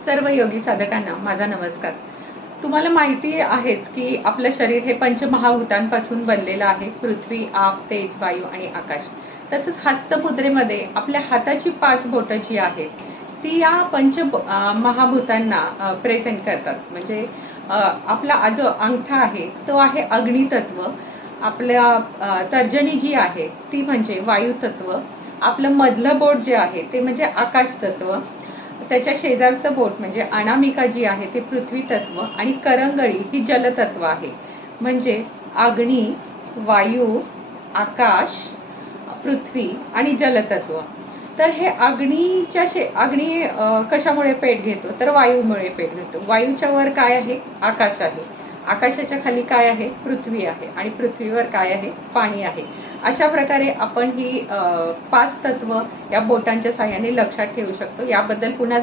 सर्व योगी साधकांना माझा नमस्कार। तुम्हाला माहिती आहेच की आपलं शरीर हे पंचमहाभूतांपासून बनलेलं आहे। पृथ्वी, आप, तेज, वायू आणि आकाश। तसंच हस्तमुद्रेमध्ये आपल्या हाताची 5 बोटं जी आहेत ती या महाभूतांना प्रेझेंट करतात। म्हणजे आपला जो अंगठा आहे तो आहे अग्नितत्व, आपल्या तर्जनी जी आहे ती म्हणजे वायू तत्व, आपलं मधलं बोट जे आहे ते म्हणजे आकाश तत्व, त्याच्या शेजारचं बोट म्हणजे अनामिका जी आहे ते पृथ्वी तत्व आणि करंगळी ही जलतत्व आहे। म्हणजे अग्नी, वायू, आकाश, पृथ्वी आणि जलतत्व। तर हे अग्नी कशामुळे पेट घेतो तर वायूमुळे पेट घेतो। वायूच्या वर काय आहे? आकाश आहे। आकाशाच्या खाली काय आहे? पृथ्वी आहे आणि पृथ्वीवर काय आहे? पाणी आहे। अशा प्रकारे आपण ही 5 तत्व या बोटांच्या साहाय्याने लक्षात ठेवू शकतो। याबद्दल पुन्हा